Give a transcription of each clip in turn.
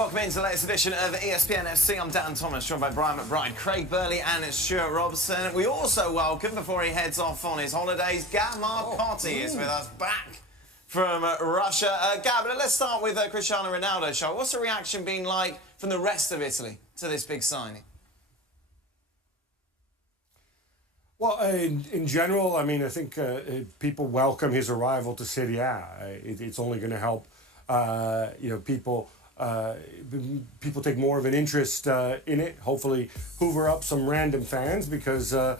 Welcome into the latest edition of ESPN FC. I'm Dan Thomas, joined by Brian McBride, Craig Burley and Stuart Robson. We also welcome, before he heads off on his holidays, Gab Marcotti is with us, back from Russia. Gab, let's start with Cristiano Ronaldo, shall we? What's the reaction been like from the rest of Italy to this big signing? Well, in general, I mean, I think people welcome his arrival to Serie A. It's only going to help, people take more of an interest in it. Hopefully, hoover up some random fans because, of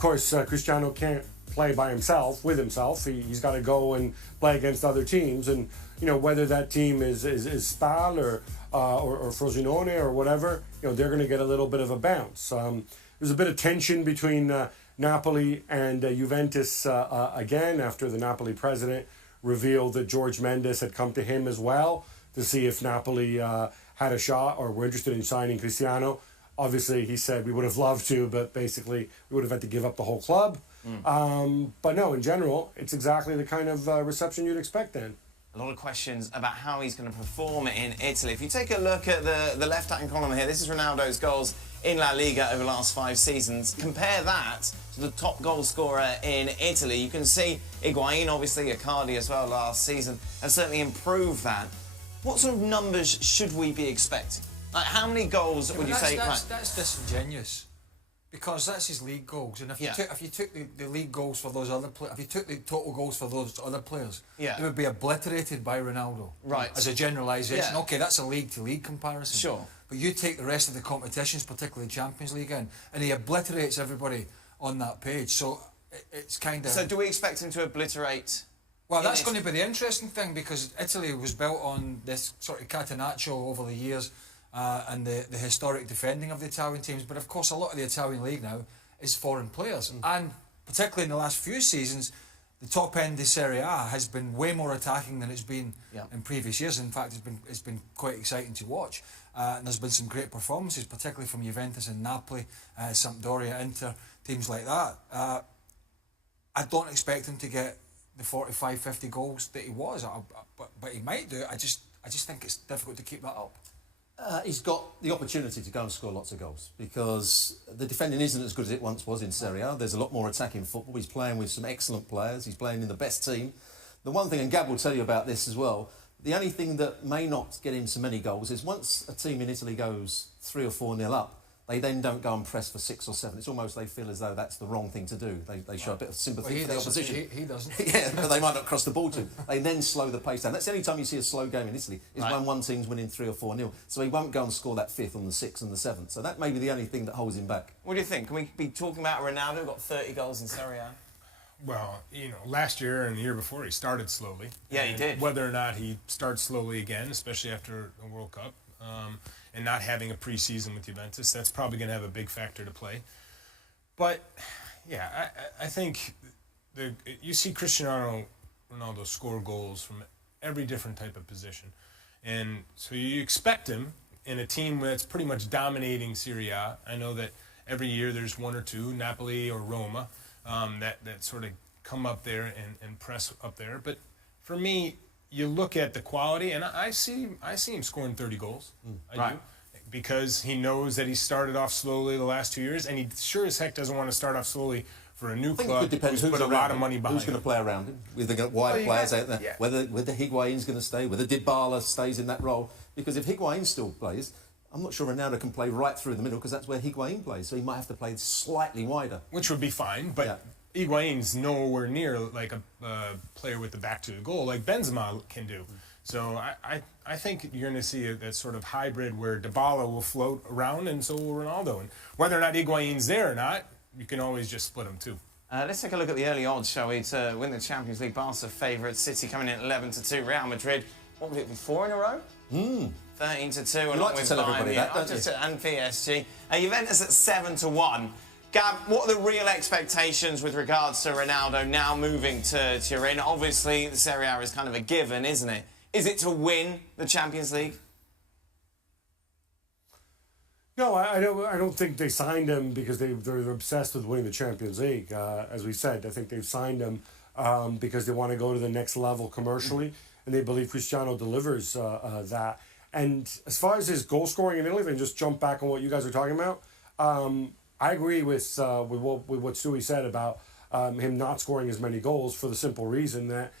course, Cristiano can't play by himself, with himself. He's got to go and play against other teams, and whether that team is Spal or Frosinone or whatever, they're going to get a little bit of a bounce. There's a bit of tension between Napoli and Juventus again after the Napoli president revealed that George Mendes had come to him as well to see if Napoli had a shot or were interested in signing Cristiano. Obviously, he said we would have loved to, but basically we would have had to give up the whole club. But no, in general, it's exactly the kind of reception you'd expect then. A lot of questions about how he's going to perform in Italy. If you take a look at the left-hand column here, this is Ronaldo's goals in La Liga over the last 5 seasons. Compare that to the top goal scorer in Italy. You can see Higuain, obviously, Icardi as well last season, has certainly improved that. What sort of numbers should we be expecting? Like, how many goals would you say? That's disingenuous, because that's his league goals, and if you took the league goals for those other players, if you took the total goals for those other players, they would be obliterated by Ronaldo. Right. As a generalisation, okay, that's a league-to-league comparison. Sure. But you take the rest of the competitions, particularly Champions League, in, and he obliterates everybody on that page. So it's kind of. So do we expect him to obliterate? Well, that's going to be the interesting thing, because Italy was built on this sort of catenaccio over the years. And the historic defending of the Italian teams. But of course, a lot of the Italian league now is foreign players. And particularly in the last few seasons, the top end of Serie A has been way more attacking than it's been in previous years. In fact, it's been quite exciting to watch. And there's been some great performances, particularly from Juventus and Napoli, Sampdoria, Inter, teams like that. I don't expect him to get the 45, 50 goals that he was, but he might do it. I just think it's difficult to keep that up. He's got the opportunity to go and score lots of goals, because the defending isn't as good as it once was in Serie A. There's a lot more attacking football. He's playing with some excellent players. He's playing in the best team. The one thing, and Gab will tell you about this as well, the only thing that may not get him so many goals is once a team in Italy goes 3 or 4-0 up, they then don't go and press for 6 or 7. It's almost they feel as though that's the wrong thing to do. They show a bit of sympathy for the opposition. He doesn't. Yeah, but they might not cross the ball to him. They then slow the pace down. That's the only time you see a slow game in Italy, is when one team's winning 3 or 4-0. So he won't go and score that 5th and the 6th and the 7th. So that may be the only thing that holds him back. What do you think? Can we be talking about Ronaldo, who got 30 goals in Serie A? Well, last year and the year before, he started slowly. Yeah, he did. Whether or not he starts slowly again, especially after a World Cup, and not having a preseason with Juventus, that's probably going to have a big factor to play. But, yeah, I think you see Cristiano Ronaldo score goals from every different type of position. And so you expect him in a team that's pretty much dominating Serie A. I know that every year there's 1 or 2, Napoli or Roma, that sort of come up there and press up there. But for me, you look at the quality, and I see him scoring 30 goals. I do. Because he knows that he started off slowly the last 2 years, and he sure as heck doesn't want to start off slowly for a new club who's put a lot of money behind who's going to play around him, with the wide players out there, whether Higuain's going to stay, whether Dybala stays in that role. Because if Higuain still plays, I'm not sure Ronaldo can play right through the middle, because that's where Higuain plays, so he might have to play slightly wider. Which would be fine, but Higuain's nowhere near like a player with the back to the goal like Benzema can do. So I think you're going to see that sort of hybrid where Dybala will float around and so will Ronaldo. And whether or not Higuain's there or not, you can always just split them too. Let's take a look at the early odds, shall we, to win the Champions League. Barca favourites, City coming in at 11-2, Real Madrid, what would it be, 4 in a row? 13-2, like to tell everybody that, don't you? And PSG. Juventus at 7-1. Gab, what are the real expectations with regards to Ronaldo now moving to Turin? Obviously, the Serie A is kind of a given, isn't it? Is it to win the Champions League? No, I don't think they signed him because they're obsessed with winning the Champions League. As we said, I think they've signed him because they want to go to the next level commercially, and they believe Cristiano delivers that. And as far as his goal scoring in Italy, if I can just jump back on what you guys are talking about, I agree with what Stewie said about him not scoring as many goals for the simple reason that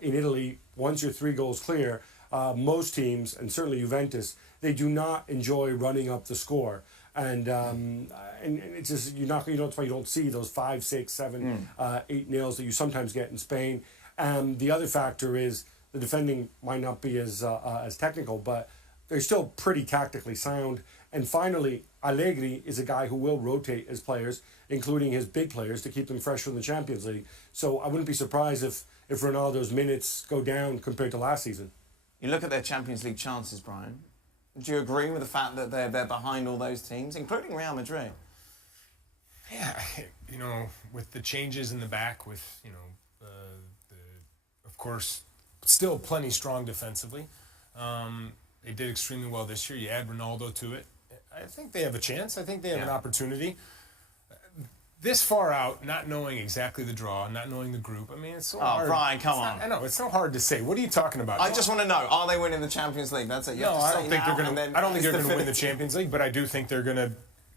in Italy, once you're 3 goals clear, most teams, and certainly Juventus, they do not enjoy running up the score. And it's just that's why you don't see those 5, 6, 7, 8 nils that you sometimes get in Spain. The other factor is the defending might not be as technical, but they're still pretty tactically sound. And finally, Allegri is a guy who will rotate his players, including his big players, to keep them fresh from the Champions League. So I wouldn't be surprised if Ronaldo's minutes go down compared to last season. You look at their Champions League chances, Brian. Do you agree with the fact that they're behind all those teams, including Real Madrid? Yeah, with the changes in the back, with of course, still plenty strong defensively. They did extremely well this year. You add Ronaldo to it. I think they have a chance. I think they have an opportunity. This far out, not knowing exactly the draw, not knowing the group, I mean, it's so hard. Oh, Brian, come on. I know, it's so hard to say. What are you talking about? I just want to know, are they winning the Champions League? That's it. No, I don't think they're going to. I don't think they're going to win the Champions League, but I do think they're going to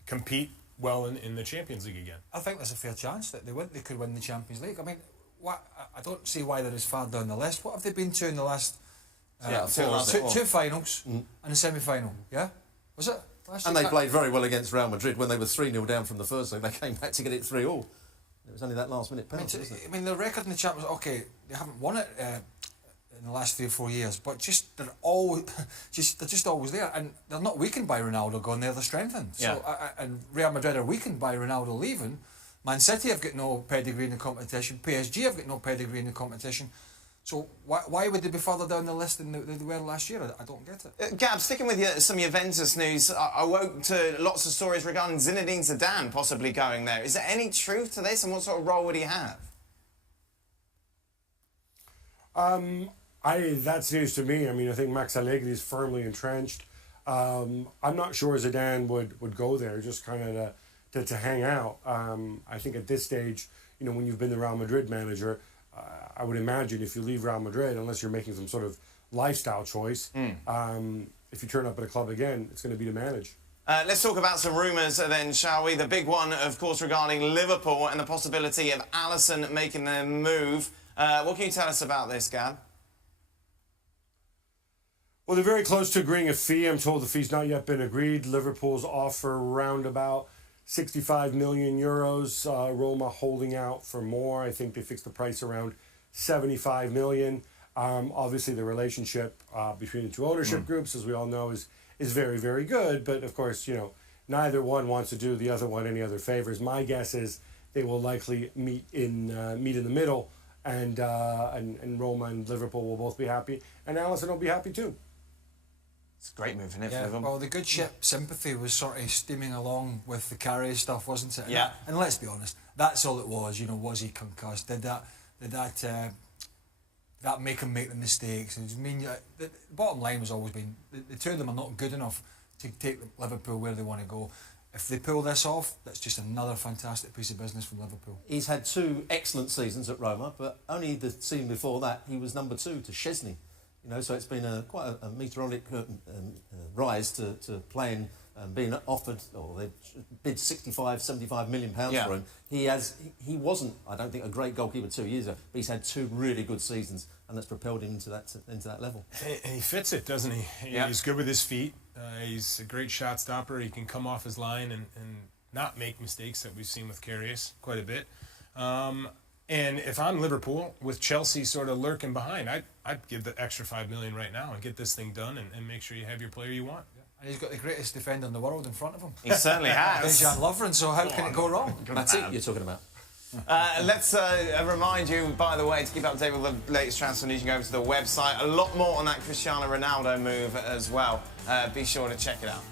compete well in the Champions League again. I think there's a fair chance that they could win the Champions League. I mean, I don't see why they're as far down the list. What have they been to in the last two finals and a semi-final? Yeah, was it? And they played very well against Real Madrid when they were 3-0 down from the first leg. They came back to get it 3-3. It was only that last-minute penalty, wasn't it? I mean, the record in the Champions, okay, they haven't won it in the last 3 or 4 years, but they're just always there, and they're not weakened by Ronaldo going there; they're strengthened. Yeah. So, and Real Madrid are weakened by Ronaldo leaving. Man City have got no pedigree in the competition. PSG have got no pedigree in the competition. So why would they be further down the list than they were last year? I don't get it. Gab, sticking with some Juventus news, I woke to lots of stories regarding Zinedine Zidane possibly going there. Is there any truth to this, and what sort of role would he have? That's news to me. I mean, I think Max Allegri is firmly entrenched. I'm not sure Zidane would go there, just kind of to hang out. I think at this stage, when you've been the Real Madrid manager, I would imagine if you leave Real Madrid, unless you're making some sort of lifestyle choice, if you turn up at a club again, it's going to be to manage. Let's talk about some rumours then, shall we? The big one, of course, regarding Liverpool and the possibility of Alisson making their move. What can you tell us about this, Gab? Well, they're very close to agreeing a fee. I'm told the fee's not yet been agreed. Liverpool's offer around about 65 million euros. Roma holding out for more. I think they fixed the price around 75 million. Obviously, the relationship between the two ownership groups, as we all know, is very, very good. But of course, neither one wants to do the other one any other favors. My guess is they will likely meet in the middle, and Roma and Liverpool will both be happy, and Alisson will be happy too. It's a great move, isn't it? Yeah, for them? well, the good ship Sympathy was sort of steaming along with the Carrier stuff, wasn't it? Yeah. And let's be honest, that's all it was. Was he concussed? Did that make him make the mistakes? And the bottom line has always been the two of them are not good enough to take Liverpool where they want to go. If they pull this off, that's just another fantastic piece of business from Liverpool. He's had 2 excellent seasons at Roma, but only the season before that he was number 2 to Szczesny. So it's been quite a meteoric rise to playing and being offered, or they bid 65, 75 million pounds for him. He wasn't, I don't think, a great goalkeeper 2 years ago, but he's had 2 really good seasons, and that's propelled him into that level. And he fits it, doesn't he? He's good with his feet. He's a great shot stopper. He can come off his line and not make mistakes that we've seen with Karius quite a bit. And if I'm Liverpool, with Chelsea sort of lurking behind, I'd give the extra 5 million right now and get this thing done and make sure you have your player you want. Yeah. And he's got the greatest defender in the world in front of him. He certainly has. Dejan Lovren, so how can it go wrong? That's it you're talking about. Let's remind you, by the way, to keep up to date with the latest transfer news, you can go over to the website. A lot more on that Cristiano Ronaldo move as well. Be sure to check it out.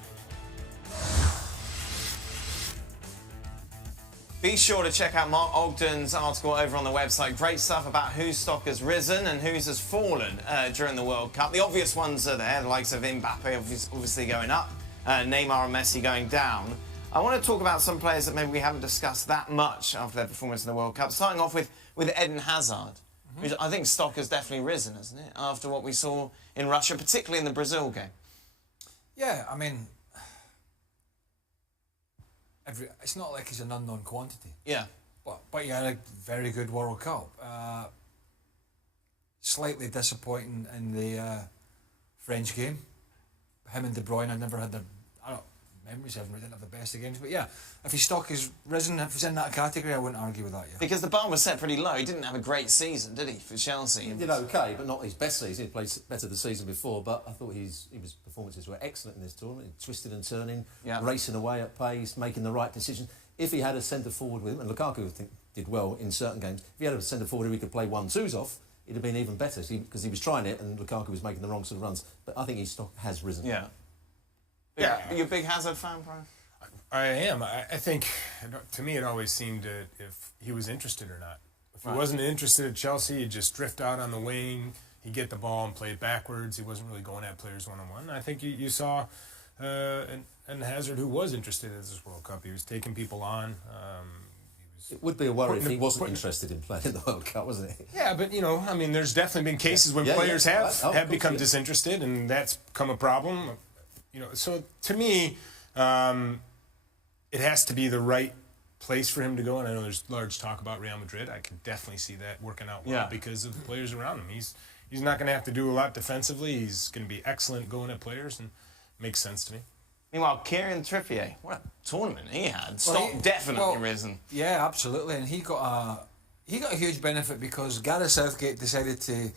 Be sure to check out Mark Ogden's article over on the website. Great stuff about whose stock has risen and whose has fallen during the World Cup. The obvious ones are there, the likes of Mbappe obviously going up, Neymar and Messi going down. I want to talk about some players that maybe we haven't discussed that much after their performance in the World Cup. Starting off with Eden Hazard, whose I think stock has definitely risen, hasn't it, after what we saw in Russia, particularly in the Brazil game. Yeah, I mean, it's not like he's an unknown quantity. Yeah. But he had a very good World Cup. Slightly disappointing in the French game. Him and De Bruyne, I never had memories of him. He didn't have the best of games. But yeah, if his stock is risen, if he's in that category, I wouldn't argue with that. Yeah. Because the bar was set pretty low. He didn't have a great season, did he, for Chelsea? He did okay, but not his best season. He played better the season before, but I thought his performances were excellent in this tournament. He twisted and turning, racing away at pace, making the right decision. If he had a centre forward with him, and Lukaku did well in certain games, if he had a centre forward who he could play 1-2s off, it'd have been even better because he was trying it and Lukaku was making the wrong sort of runs. But I think his stock has risen. Yeah. Yeah. You're a big Hazard fan, Brian? I am. I think, to me, it always seemed if he was interested or not. If he wasn't interested at Chelsea, he'd just drift out on the wing. He'd get the ball and play it backwards. He wasn't really going at players one-on-one. I think you saw an Hazard who was interested in this World Cup. He was taking people on. It would be a worry if he wasn't interested in playing in the World Cup, wasn't it? Yeah, but, I mean, there's definitely been cases when players have become disinterested, and that's become a problem. So to me, it has to be the right place for him to go. And I know there's large talk about Real Madrid. I can definitely see that working out well because of the players around him. He's not going to have to do a lot defensively. He's going to be excellent going at players, and makes sense to me. Meanwhile, Kieran Trippier, what a tournament he had. Stock definitely risen. Yeah, absolutely. And he got a huge benefit because Gareth Southgate decided to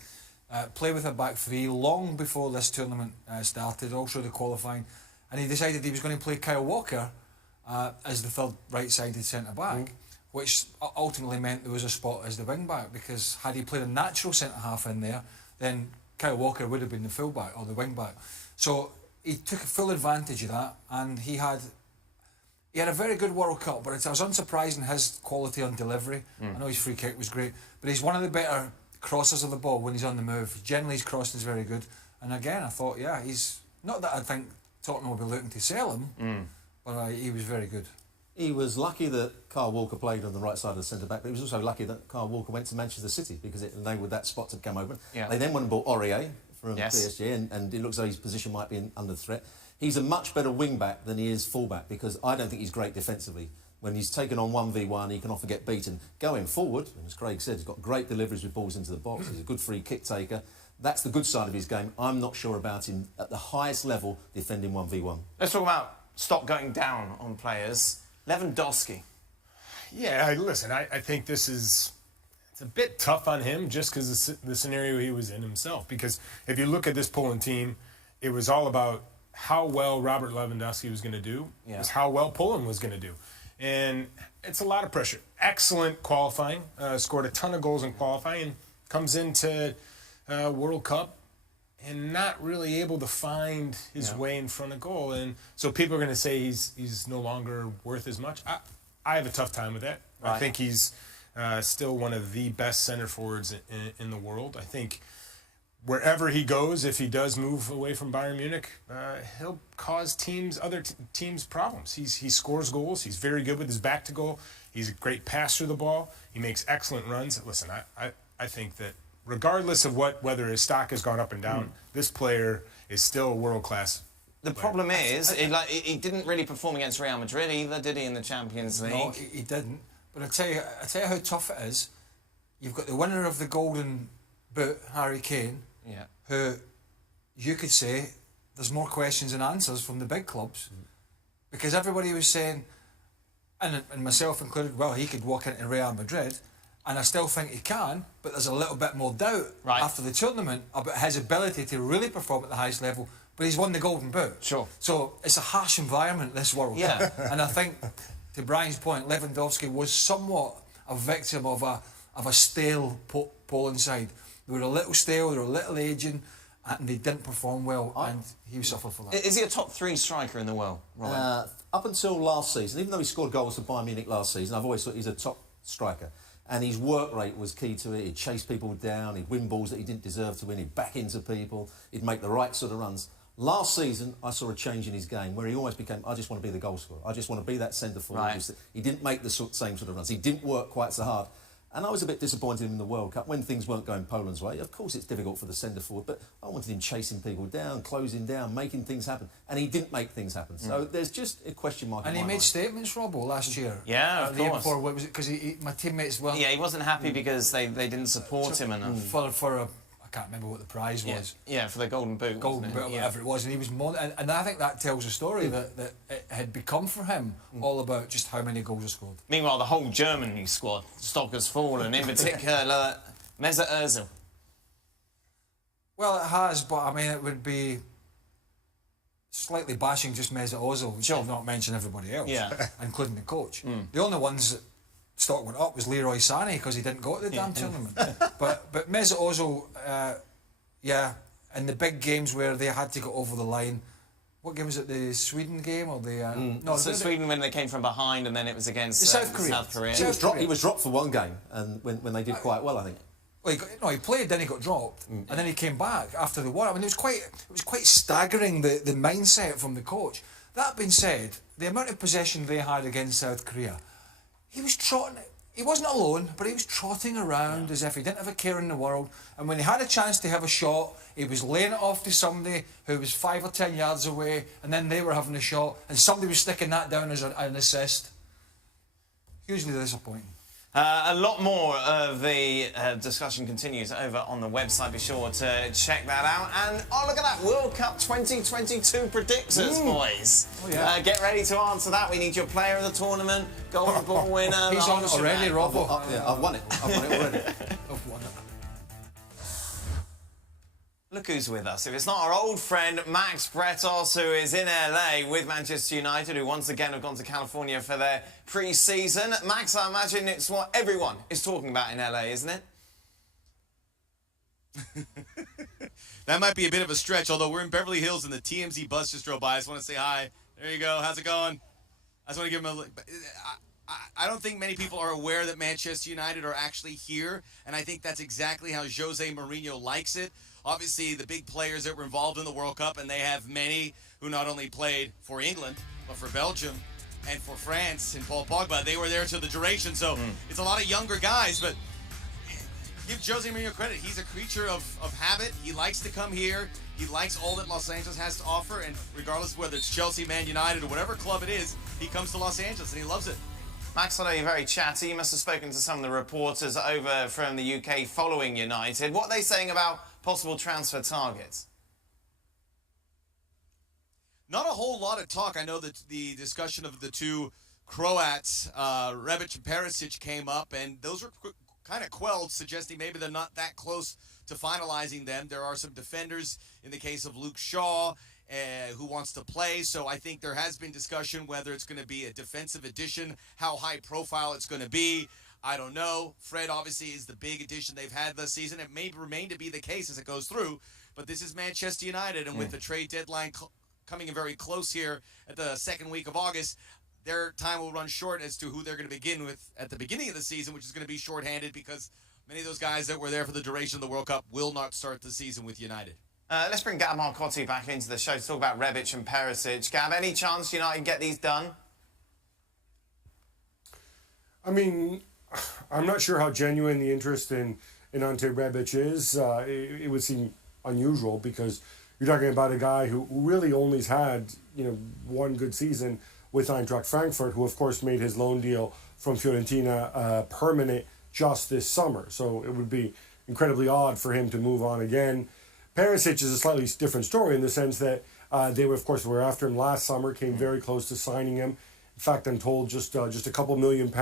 play with a back three long before this tournament started, also the qualifying. And he decided he was going to play Kyle Walker as the third right-sided centre-back, which ultimately meant there was a spot as the wing-back, because had he played a natural centre-half in there, then Kyle Walker would have been the full-back or the wing-back. So he took full advantage of that, and he had a very good World Cup, but it was unsurprising his quality on delivery. I know his free kick was great, but he's one of the better crossers of the ball when he's on the move. Generally, his crossing is very good. And again, I thought, he's... Not that I think Tottenham will be looking to sell him, but he was very good. He was lucky that Kyle Walker played on the right side of the centre-back, but he was also lucky that Kyle Walker went to Manchester City because it enabled that spot to come open. Yeah. They then went and bought Aurier from PSG, and it looks like his position might be under threat. He's a much better wing-back than he is full-back because I don't think he's great defensively. When he's taken on 1v1, he can often get beaten. Going forward, as Craig said, he's got great deliveries with balls into the box. He's a good free kick taker. That's the good side of his game. I'm not sure about him at the highest level defending 1v1. Let's talk about stock going down on players. Lewandowski. Yeah, listen, I think it's a bit tough on him just because of the scenario he was in himself. Because if you look at this Poland team, it was all about how well Robert Lewandowski was going to do. It was how well Poland was going to do. And it's a lot of pressure. Excellent qualifying. Scored a ton of goals in qualifying and comes into World Cup and not really able to find his way in front of goal. And so people are going to say he's no longer worth as much. I have a tough time with that. I think he's still one of the best center forwards in the world. I think wherever he goes, if he does move away from Bayern Munich, he'll cause other teams problems. He scores goals. He's very good with his back to goal. He's a great passer of the ball. He makes excellent runs. Listen, I think that regardless of whether his stock has gone up and down, this player is still world-class. The problem is, he didn't really perform against Real Madrid either, did he, in the Champions League? No, he didn't. But I tell you how tough it is. You've got the winner of the Golden Boot, Harry Kane, who you could say there's more questions than answers from the big clubs, because everybody was saying, and myself included, well, he could walk into Real Madrid, and I still think he can, but there's a little bit more doubt after the tournament about his ability to really perform at the highest level. But he's won the Golden Boot. Sure. So it's a harsh environment, this World Cup. And I think, to Brian's point, Lewandowski was somewhat a victim of a stale Poland side. They were a little stale, they were a little aging, and they didn't perform well, and he suffered for that. Is he a top 3 striker in the world, Robin? Up until last season, even though he scored goals for Bayern Munich last season, I've always thought he's a top striker. And his work rate was key to it. He'd chase people down, he'd win balls that he didn't deserve to win, he'd back into people, he'd make the right sort of runs. Last season, I saw a change in his game where he almost became, I just want to be the goal scorer. I just want to be that centre forward. He didn't make the same sort of runs. He didn't work quite so hard. And I was a bit disappointed in the World Cup when things weren't going Poland's way. Of course, it's difficult for the centre forward, but I wanted him chasing people down, closing down, making things happen, and he didn't make things happen. So there's just a question mark. And he made statements, Robbo, last year. Yeah, of the year course. before, what was it? Because my teammates weren't. Yeah, he wasn't happy because they didn't support him enough. For a, I can't remember what the prize was. Yeah, for the Golden Boot. Golden Boot, or whatever it was, and he was and I think that tells a story that it had become for him all about just how many goals he scored. Meanwhile, the whole Germany squad stock has fallen, in particular Mesut Ozil. Well, it has, but I mean, it would be slightly bashing just Mesut Ozil, which I'll not mention everybody else, including the coach. The only ones that stock went up was Leroy Sané because he didn't go to the damn tournament. But Mesut Ozil, in the big games where they had to go over the line. What game was it? The Sweden game or the? No, so Sweden when they came from behind, and then it was against South Korea. He was dropped for one game, and when they did quite well, I think. Well, he played, then he got dropped, and then he came back after the war. I mean, it was quite staggering the mindset from the coach. That being said, the amount of possession they had against South Korea, he was trotting. He wasn't alone, but he was trotting around as if he didn't have a care in the world. And when he had a chance to have a shot, he was laying it off to somebody who was 5 or 10 yards away, and then they were having a shot, and somebody was sticking that down as an assist. Hugely disappointing. A lot more of the discussion continues over on the website. Be sure to check that out. And, oh, look at that. World Cup 2022 predictors, boys. Oh, yeah. Get ready to answer that. We need your player of the tournament, Golden Ball winner. He's on it already, Robbo. I've won it. I've won it already. I've won it. Look who's with us. If it's not our old friend Max Bretos, who is in LA with Manchester United, who once again have gone to California for their pre-season. Max, I imagine it's what everyone is talking about in LA, isn't it? That might be a bit of a stretch, although we're in Beverly Hills and the TMZ bus just drove by. I just want to say hi. There you go. How's it going? I just want to give him a look. I don't think many people are aware that Manchester United are actually here, and I think that's exactly how Jose Mourinho likes it. Obviously, the big players that were involved in the World Cup, and they have many who not only played for England, but for Belgium and for France and Paul Pogba. They were there to the duration, so it's a lot of younger guys, but give Jose Mourinho credit. He's a creature of habit. He likes to come here. He likes all that Los Angeles has to offer, and regardless of whether it's Chelsea, Man United, or whatever club it is, he comes to Los Angeles, and he loves it. Max, I know you're very chatty. You must have spoken to some of the reporters over from the UK following United. What are they saying about possible transfer targets? Not a whole lot of talk. I know that the discussion of the two Croats, Rebic and Perisic, came up, and those were kind of quelled, suggesting maybe they're not that close to finalizing them. There are some defenders in the case of Luke Shaw, who wants to play, so I think there has been discussion whether it's going to be a defensive addition, how high profile it's going to be. I don't know. Fred obviously is the big addition they've had this season. It may remain to be the case as it goes through, but this is Manchester United, and with the trade deadline coming in very close here at the second week of August, their time will run short as to who they're going to begin with at the beginning of the season, which is going to be shorthanded because many of those guys that were there for the duration of the World Cup will not start the season with United. Let's bring Gab Marcotti back into the show to talk about Rebic and Perisic. Gab, any chance United get these done? I mean, I'm not sure how genuine the interest in Ante Rebic is. It would seem unusual because you're talking about a guy who really only's had, one good season with Eintracht Frankfurt, who of course made his loan deal from Fiorentina permanent just this summer. So it would be incredibly odd for him to move on again. Perisic is a slightly different story in the sense that they were, of course, were after him last summer, came very close to signing him. In fact, I'm told just a couple £1 million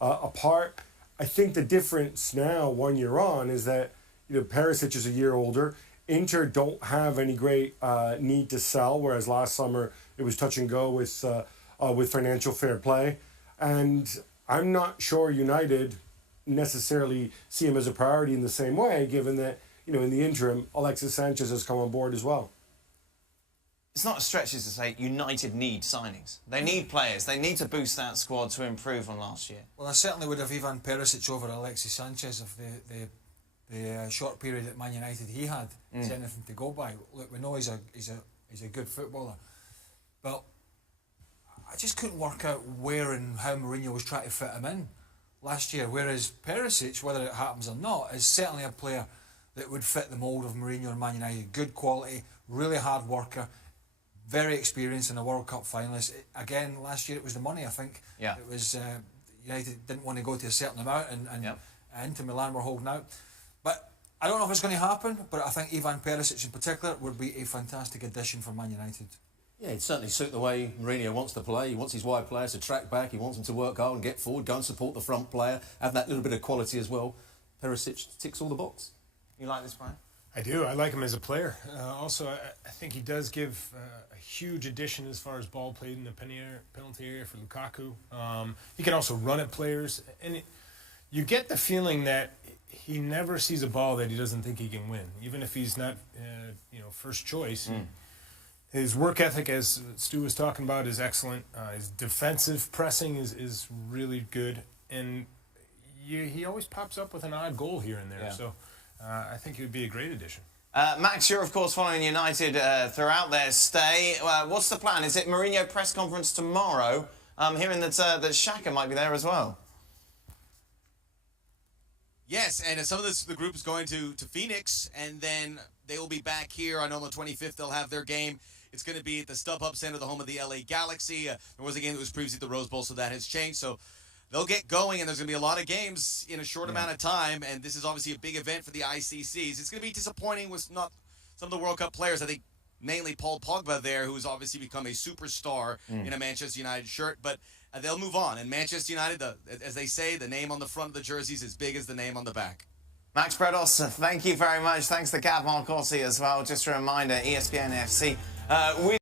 apart. I think the difference now, 1 year on, is that Perisic is a year older. Inter don't have any great need to sell, whereas last summer it was touch and go with financial fair play. And I'm not sure United necessarily see him as a priority in the same way, given that in the interim, Alexis Sanchez has come on board as well. It's not a stretch to say United need signings. They need players. They need to boost that squad to improve on last year. Well, I certainly would have Ivan Perisic over Alexis Sanchez if the short period at Man United he had is anything to go by. Look, we know he's a good footballer, but I just couldn't work out where and how Mourinho was trying to fit him in. last year, whereas Perisic, whether it happens or not, is certainly a player that would fit the mould of Mourinho and Man United. Good quality, really hard worker, very experienced and a World Cup finalist. Again, last year it was the money, I think. Yeah. It was United didn't want to go to a certain amount, and Inter Milan were holding out. But I don't know if it's going to happen, but I think Ivan Perisic in particular would be a fantastic addition for Man United. Yeah, it'd certainly suit the way Mourinho wants to play. He wants his wide players to track back. He wants them to work hard and get forward, go and support the front player, have that little bit of quality as well. Perisic ticks all the boxes. You like this, Brian? I do. I like him as a player. Also, I think he does give a huge addition as far as ball played in the penalty area for Lukaku. He can also run at players. And you get the feeling that he never sees a ball that he doesn't think he can win, even if he's not first choice. His work ethic, as Stu was talking about, is excellent. His defensive pressing is really good. And he always pops up with an odd goal here and there. Yeah. So I think he would be a great addition. Max, you're of course following United throughout their stay. What's the plan? Is it Mourinho press conference tomorrow? I'm hearing that Xhaka might be there as well. Yes, and some of the group is going to Phoenix, and then they will be back here. I know on the 25th they'll have their game. It's going to be at the StubHub Center, the home of the LA Galaxy. There was a game that was previously at the Rose Bowl, so that has changed. So they'll get going, and there's going to be a lot of games in a short amount of time, and this is obviously a big event for the ICCs. It's going to be disappointing with not some of the World Cup players. I think mainly Paul Pogba there, who's obviously become a superstar in a Manchester United shirt, but they'll move on. And Manchester United, as they say, the name on the front of the jerseys is as big as the name on the back. Max Bredos, thank you very much. Thanks to Gab Marcotti as well. Just a reminder, ESPN FC.